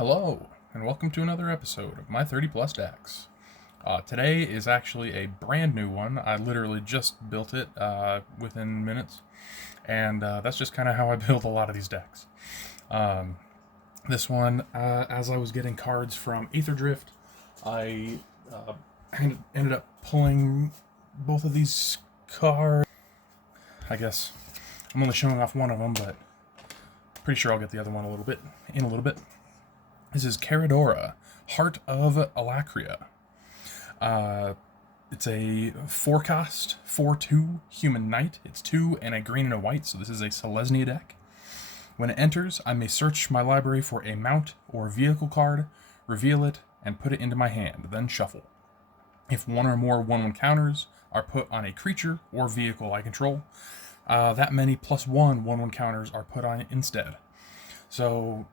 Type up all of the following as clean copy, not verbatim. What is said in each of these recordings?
Hello, and welcome to another episode of my 30 Plus decks. Today is actually a brand new one. I literally just built it within minutes, and that's just kind of how I build a lot of these decks. This one, as I was getting cards from Aetherdrift, I ended up pulling both of these cards. I guess I'm only showing off one of them, but pretty sure I'll get the other one in a little bit. This is Caradora, Heart of Alacria. It's a 4-cost, 4/2 human knight. It's 2 and a green and a white, so this is a Selesnya deck. When it enters, I may search my library for a mount or vehicle card, reveal it, and put it into my hand, then shuffle. If one or more 1/1 counters are put on a creature or vehicle I control, that many +1 1/1 counters are put on it instead. So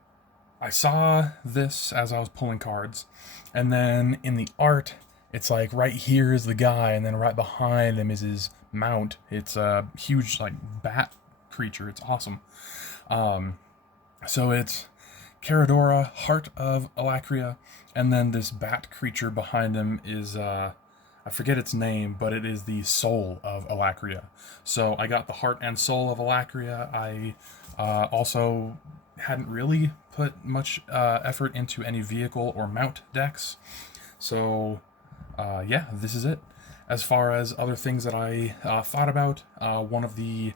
I saw this as I was pulling cards, and then in the art, it's like right here is the guy, and then right behind him is his mount. It's a huge like bat creature. It's awesome. So it's Caradora, Heart of Alacria, and then this bat creature behind him is I forget its name, but it is the soul of Alacria. So I got the heart and soul of Alacria. I also hadn't really put much effort into any vehicle or mount decks. So yeah, this is it. As far as other things that I thought about, one of the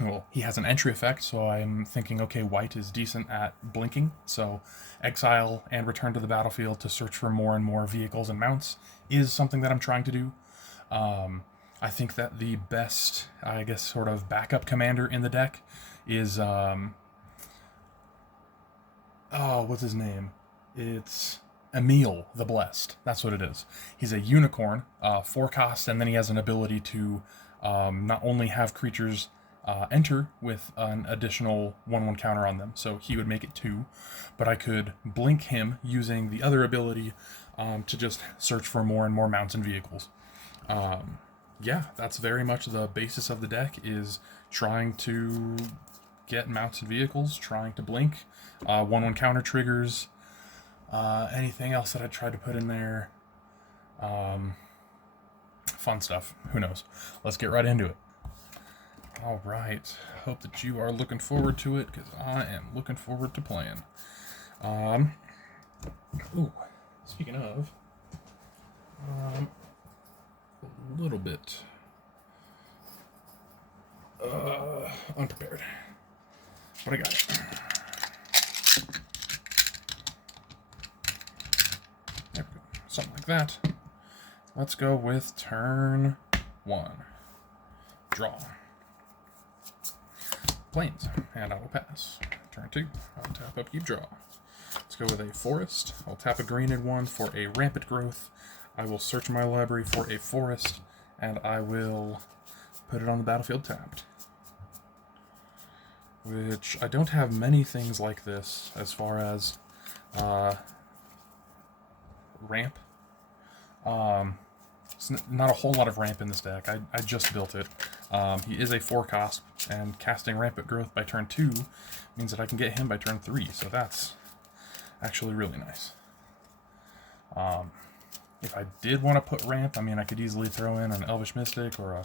well, he has an entry effect, so I'm thinking, okay, white is decent at blinking, so exile and return to the battlefield to search for more and more vehicles and mounts is something that I'm trying to do. I think that the best, I guess, sort of backup commander in the deck is, what's his name? It's Emil the Blessed. That's what it is. He's a unicorn, 4-cost, and then he has an ability to not only have creatures enter with an additional 1/1 counter on them, so he would make it 2, but I could blink him using the other ability to just search for more and more mounts and vehicles. Yeah, that's very much the basis of the deck, is trying to get mounts and vehicles, trying to blink, 1/1 counter triggers, anything else that I tried to put in there. Fun stuff. Who knows? Let's get right into it. All right. Hope that you are looking forward to it, because I am looking forward to playing. Ooh, speaking of, a little bit unprepared, but I got it. There we go. Something like that. Let's go with turn 1. Draw. Plains, and I will pass. Turn 2, I'll tap, upkeep, draw. Let's go with a forest. I'll tap a green and 1 for a rampant growth. I will search my library for a forest, and I will put it on the battlefield tapped. Which, I don't have many things like this as far as ramp. It's not a whole lot of ramp in this deck. I just built it. He is a 4-cost, and casting Rampant Growth by turn 2 means that I can get him by turn 3, so that's actually really nice. If I did want to put ramp, I mean, I could easily throw in an Elvish Mystic or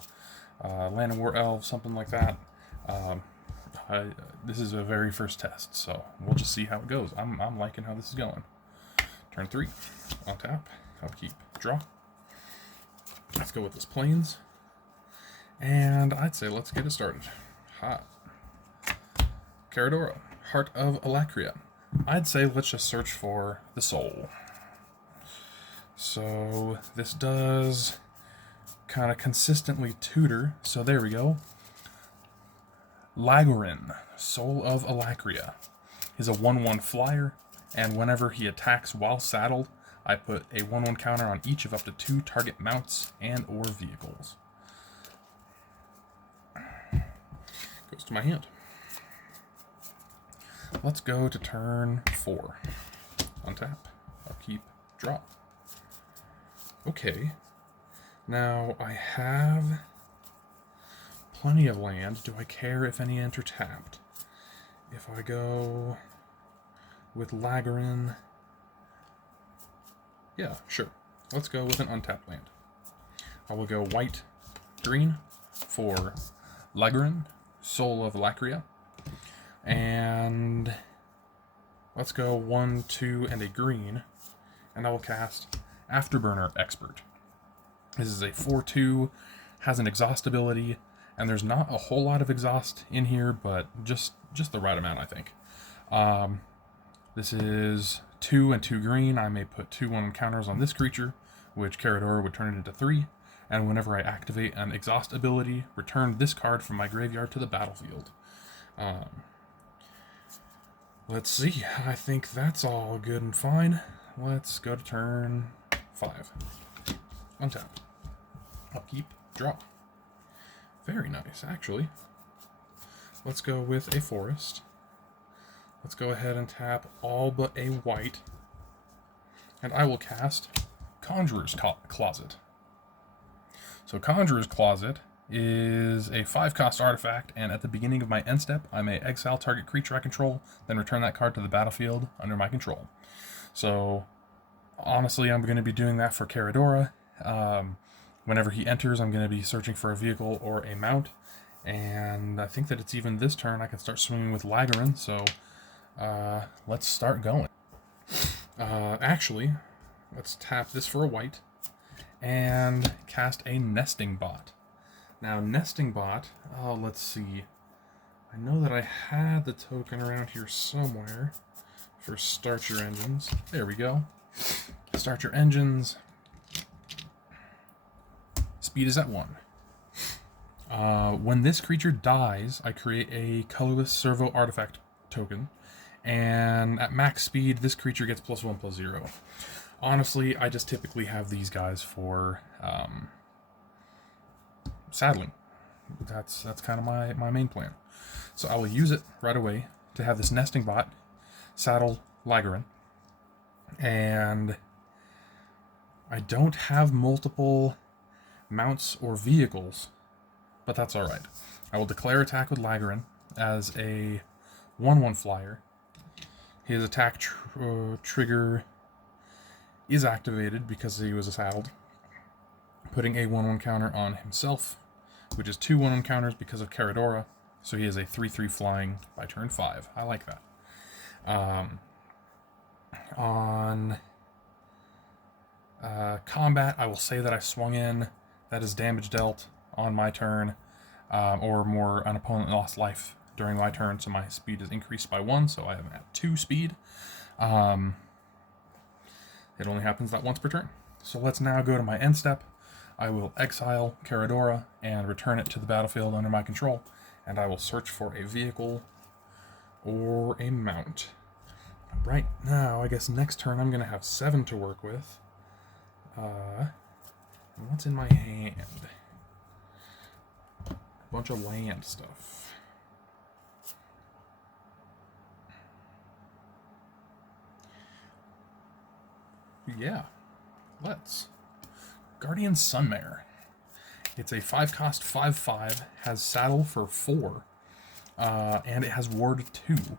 a Land and War Elf, something like that. This is a very first test, so we'll just see how it goes. I'm liking how this is going. Turn 3, I'll tap, upkeep, draw. Let's go with this Plains. And I'd say let's get it started. Hot. Caradora, Heart of Alacria. I'd say let's just search for the soul. So this does kind of consistently tutor. So there we go. Lagorin, Soul of Alacria. He's a 1/1 flyer, and whenever he attacks while saddled, I put a 1/1 counter on each of up to 2 target mounts and or vehicles. Goes to my hand. Let's go to turn 4. Untap, upkeep, draw. Okay. Now I have plenty of land. Do I care if any enter tapped? If I go with Lagrin. Yeah, sure. Let's go with an untapped land. I will go white, green for Lagrin, Soul of Alacria. And let's go 1, 2, and a green. And I will cast Afterburner Expert. This is a 4/2, has an exhaust ability, and there's not a whole lot of exhaust in here, but just the right amount, I think. This is 2 and 2 green. I may put 2/1 counters on this creature, which Caradora would turn it into 3. And whenever I activate an exhaust ability, return this card from my graveyard to the battlefield. Let's see. I think that's all good and fine. Let's go to turn 5. Untap. Upkeep. Draw. Very nice, actually. Let's go with a forest. Let's go ahead and tap all but a white. And I will cast Conjurer's Closet. So Conjurer's Closet is a 5-cost artifact, and at the beginning of my end step, I may exile target creature I control, then return that card to the battlefield under my control. So, honestly, I'm going to be doing that for Caradora. Whenever he enters, I'm going to be searching for a vehicle or a mount, and I think that it's even this turn I can start swinging with Lagrin, so let's start going. Actually, let's tap this for a white, and cast a Nesting Bot. Now, Nesting Bot, let's see. I know that I had the token around here somewhere for Start Your Engines. There we go. Start Your Engines. Speed is at 1. When this creature dies, I create a colorless servo artifact token, and at max speed, this creature gets +1/+0. Honestly, I just typically have these guys for saddling. That's kind of my main plan. So I will use it right away to have this Nesting Bot saddle Lagrin. And I don't have multiple mounts or vehicles, but that's alright. I will declare attack with Lagrin as a 1/1 flyer. His attack trigger is activated because he was saddled, putting a 1/1 counter on himself, which is 2 1/1 counters because of Caradora, so he is a 3/3 flying by turn 5. I like that. On combat, I will say that I swung in. That is damage dealt on my turn, or more, an opponent lost life during my turn, so my speed is increased by 1, so I am at 2 speed. It only happens that once per turn. So let's now go to my end step. I will exile Caradora and return it to the battlefield under my control, and I will search for a vehicle or a mount. Right now, I guess next turn I'm going to have 7 to work with. What's in my hand? A bunch of land stuff. Yeah, let's. Guardian Sunmare. It's a 5-cost 5/5, has saddle for 4, and it has ward 2.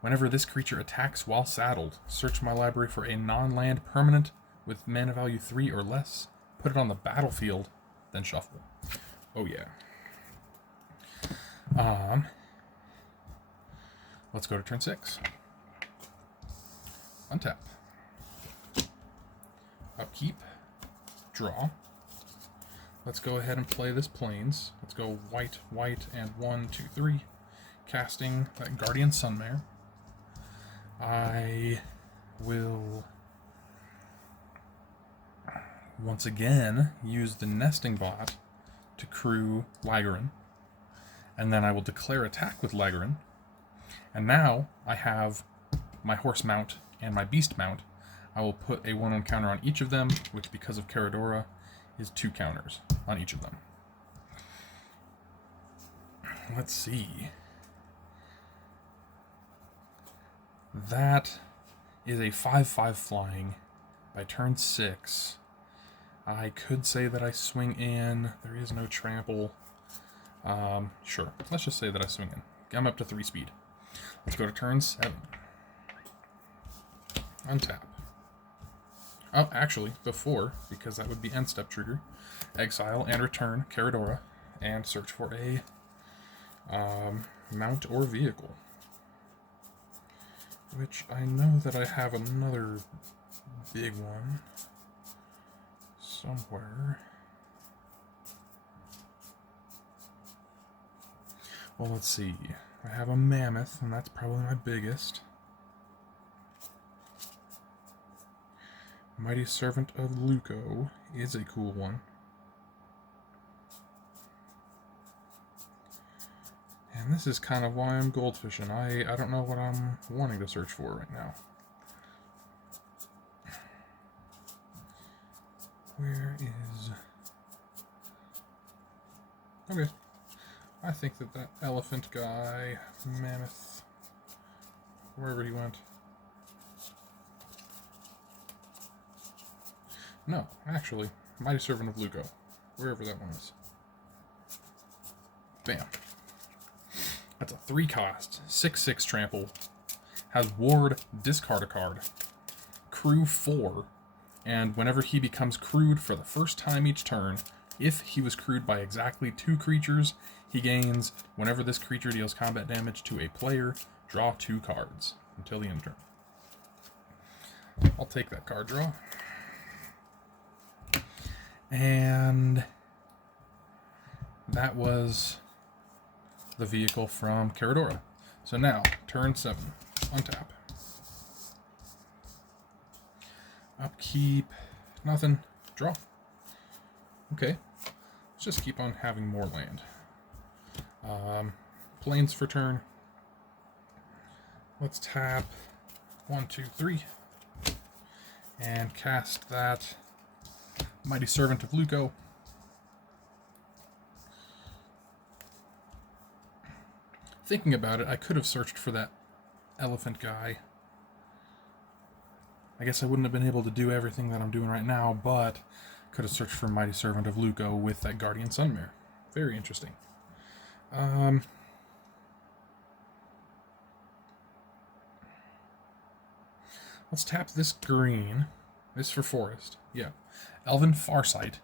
Whenever this creature attacks while saddled, search my library for a non-land permanent with mana value 3 or less, put it on the battlefield, then shuffle. Oh yeah. Let's go to turn 6. Untap. Upkeep. Draw. Let's go ahead and play this Plains. Let's go white, white, and 1, 2, 3. Casting that Guardian Sunmare. I will once again use the Nesting Bot to crew Lagrin, and then I will declare attack with Lagrin. And now I have my horse mount and my beast mount. I will put a 1/1 counter on each of them, which because of Caradora is 2 counters on each of them. Let's see. That is a 5/5 flying by turn 6. I could say that I swing in. There is no trample. Sure. Let's just say that I swing in. I'm up to 3 speed. Let's go to turn 7. Untap. Oh, actually, before, because that would be end step trigger, exile and return Caradora and search for a mount or vehicle. Which I know that I have another big one somewhere. Well, let's see. I have a mammoth, and that's probably my biggest. Mighty Servant of Luco is a cool one. And this is kind of why I'm goldfishing. I don't know what I'm wanting to search for right now. Where is... Okay. I think that elephant guy, mammoth, wherever he went. No, actually, Mighty Servant of Luco, wherever that one is. Bam. That's a 3 cost, 6/6 trample, has ward, discard a card, crew 4, and whenever he becomes crewed for the first time each turn, if he was crewed by exactly 2 creatures, he gains, whenever this creature deals combat damage to a player, draw 2 cards until the end of turn. I'll take that card draw. And that was the vehicle from Caradora. So now, turn 7, untap. Upkeep, nothing, draw. Okay, let's just keep on having more land. Plains for turn. Let's tap 1, 2, 3, and cast that Mighty Servant of Luco. Thinking about it, I could have searched for that elephant guy. I guess I wouldn't have been able to do everything that I'm doing right now, but could have searched for Mighty Servant of Luco with that Guardian Sunmare. Very interesting. Let's tap this green. This for forest. Yeah. Elven Farsight.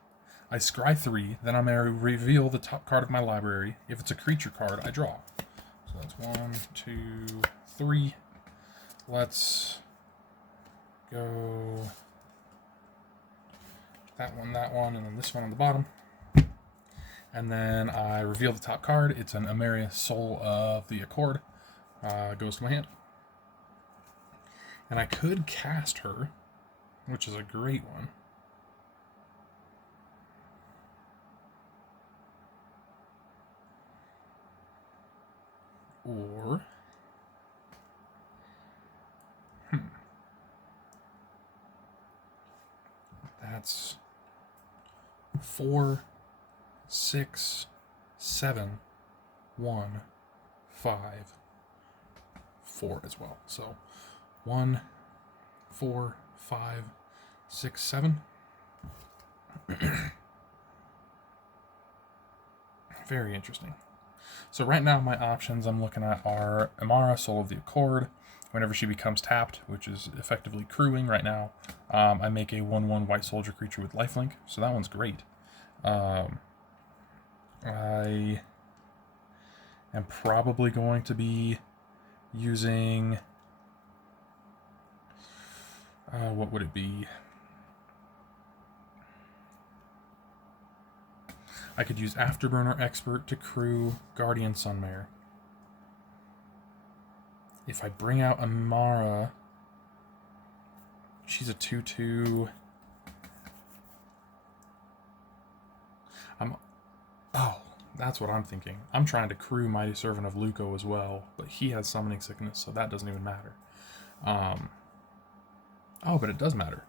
I scry 3, then I may reveal the top card of my library. If it's a creature card, I draw. So that's 1, 2, 3. Let's go that one, and then this one on the bottom. And then I reveal the top card. It's an Amaria Soul of the Accord. Goes to my hand. And I could cast her, which is a great one. Or... That's 4, 6, 7, 1, 5, 4 as well. So 1, 4, 5, 6, 7. Very interesting. So right now my options I'm looking at are Amara, Soul of the Accord. Whenever she becomes tapped, which is effectively crewing right now, I make a 1/1 white soldier creature with lifelink, so that one's great. I am probably going to be using... what would it be? I could use Afterburner Expert to crew Guardian Sunmare. If I bring out Amara, she's a 2/2. Oh, that's what I'm thinking. I'm trying to crew Mighty Servant of Luco as well, but he has summoning sickness, so that doesn't even matter. Oh, but it does matter.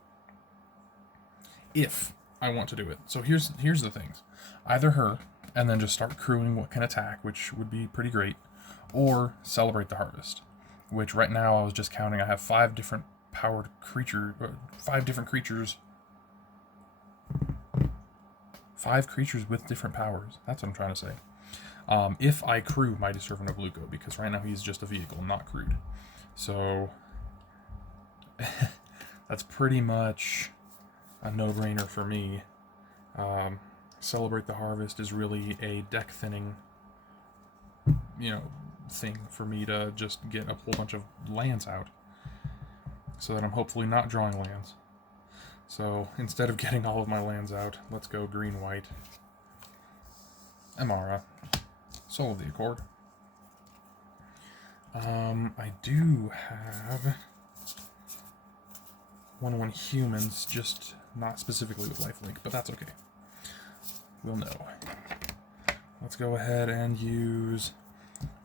If I want to do it. So here's the things. Either her, and then just start crewing what can attack, which would be pretty great, or Celebrate the Harvest, which right now I was just counting. I have 5 different powered creatures. 5 different creatures. 5 creatures with different powers. That's what I'm trying to say. If I crew Mighty Servant of Luco, because right now he's just a vehicle, not crewed. So that's pretty much a no-brainer for me. Celebrate the Harvest is really a deck thinning, thing for me to just get a whole bunch of lands out, so that I'm hopefully not drawing lands. So instead of getting all of my lands out, let's go green-white. Amara, Soul of the Accord. I do have 1/1 humans, just not specifically with lifelink, but that's okay. We'll know. Let's go ahead and use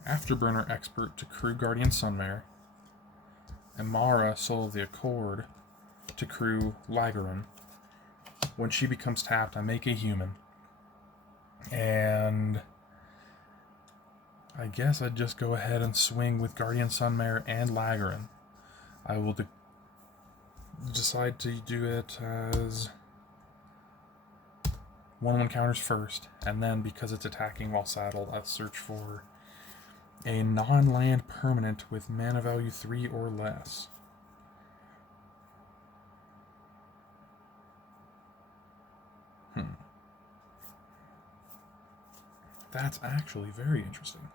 Afterburner Expert to crew Guardian Sunmare, Amara, Soul of the Accord, to crew Ligaran. When she becomes tapped, I make a human. And I guess I'd just go ahead and swing with Guardian Sunmare and Ligaran. I will decide to do it as 1/1 counters first, and then because it's attacking while saddled, I'll search for a non-land permanent with mana value 3 or less. That's actually very interesting.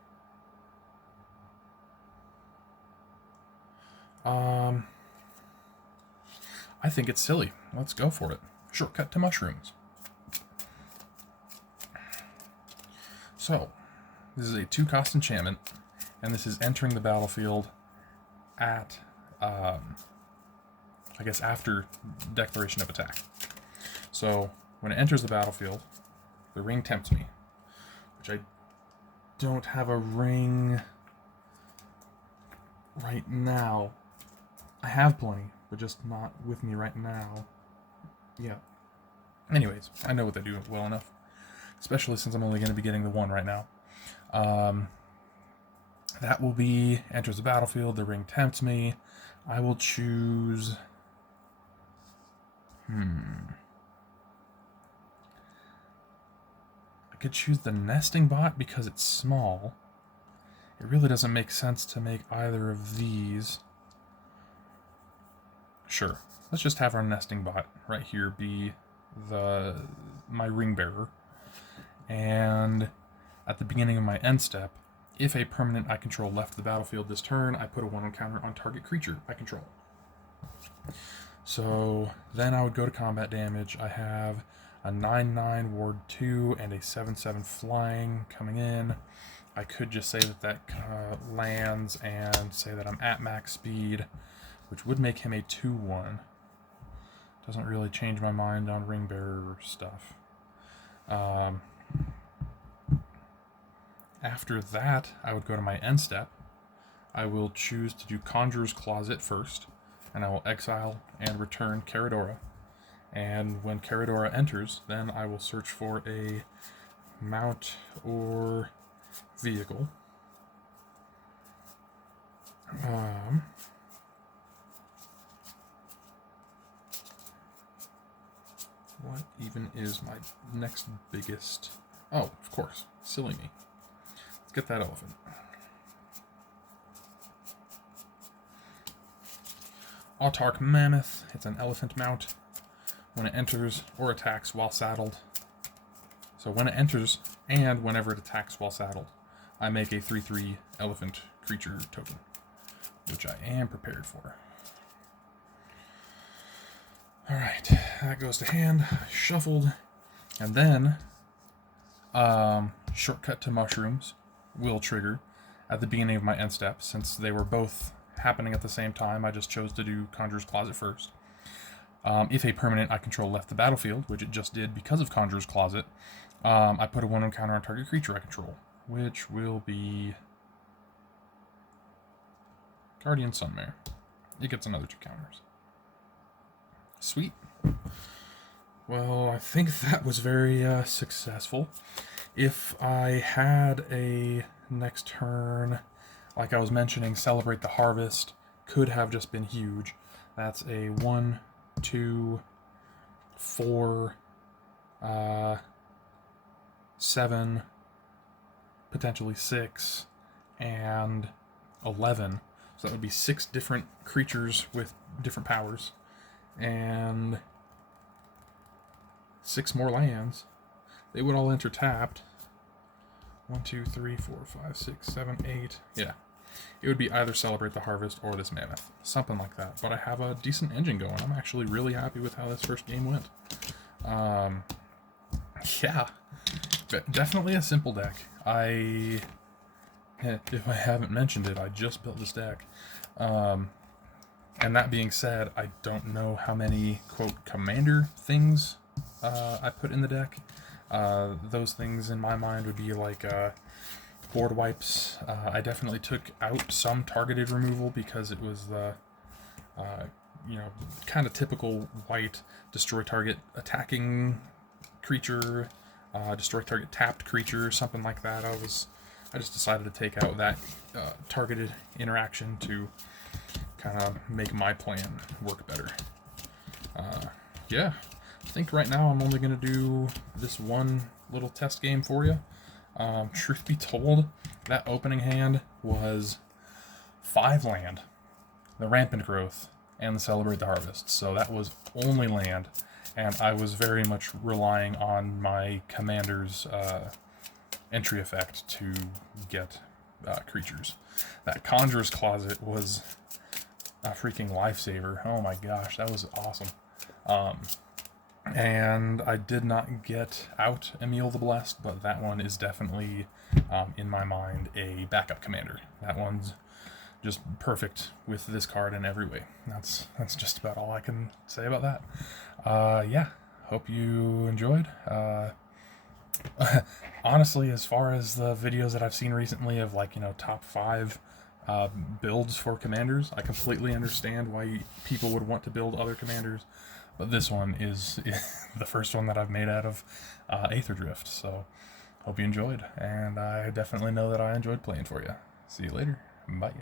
I think it's silly. Let's go for it. Shortcut to mushrooms. So, this is a 2-cost enchantment, and this is entering the battlefield at, I guess, after declaration of attack. So, when it enters the battlefield, the ring tempts me, which I don't have a ring right now. I have plenty, but just not with me right now. Yeah. Anyways, I know what they do well enough, especially since I'm only going to be getting the one right now. That will be, enters the battlefield, the ring tempts me. I will choose... I could choose the nesting bot because it's small. It really doesn't make sense to make either of these. Sure, let's just have our nesting bot right here be my ring bearer. And at the beginning of my end step, if a permanent I control left the battlefield this turn, I put a 1/1 counter on target creature I control. So then I would go to combat damage. I have a 9/9 ward 2 and a 7/7 flying coming in. I could just say that lands and say that I'm at max speed, which would make him a 2/1. Doesn't really change my mind on ring bearer stuff. After that, I would go to my end step. I will choose to do Conjurer's Closet first, and I will exile and return Caradora. And when Caradora enters, then I will search for a mount or vehicle. What even is my next biggest... Oh, of course. Silly me. Let's get that elephant. Autarch Mammoth. It's an elephant mount. When it enters or attacks while saddled. So when it enters and whenever it attacks while saddled, I make a 3/3 elephant creature token, which I am prepared for. Alright, that goes to hand, shuffled, and then shortcut to mushrooms will trigger at the beginning of my end step. Since they were both happening at the same time, I just chose to do Conjurer's Closet first. If a permanent I control left the battlefield, which it just did because of Conjurer's Closet, I put a 1/1 counter on target creature I control, which will be Guardian Sunmare. It gets another 2 counters. Sweet. Well, I think that was very successful. If I had a next turn, like I was mentioning, Celebrate the Harvest could have just been huge. That's a 1, 2, 4, 7, potentially 6, and 11. So that would be 6 different creatures with different powers. and 6 more lands. They would all enter tapped. 1, 2, 3, 4, 5, 6, 7, 8. Yeah. It would be either Celebrate the Harvest or this Mammoth. Something like that. But I have a decent engine going. I'm actually really happy with how this first game went. Yeah. Definitely a simple deck. If I haven't mentioned it, I just built this deck. And that being said, I don't know how many, quote, commander things I put in the deck. Those things in my mind would be like board wipes. I definitely took out some targeted removal because it was the, kind of typical white destroy target attacking creature, destroy target tapped creature, something like that. I just decided to take out that targeted interaction to kind of make my plan work better. Yeah, I think right now I'm only going to do this one little test game for you. Truth be told, that opening hand was 5 land, the Rampant Growth, and the Celebrate the Harvest. So that was only land, and I was very much relying on my commander's entry effect to get creatures. That Conjurer's Closet was a freaking lifesaver. Oh my gosh, that was awesome. And I did not get out Emil the Blessed, but that one is definitely, in my mind, a backup commander. That one's just perfect with this card in every way. That's just about all I can say about that. Yeah, hope you enjoyed. Honestly, as far as the videos that I've seen recently of top 5 builds for commanders, I completely understand why people would want to build other commanders, but this one is the first one that I've made out of Aetherdrift. So hope you enjoyed, and I definitely know that I enjoyed playing for you. See you later. Bye.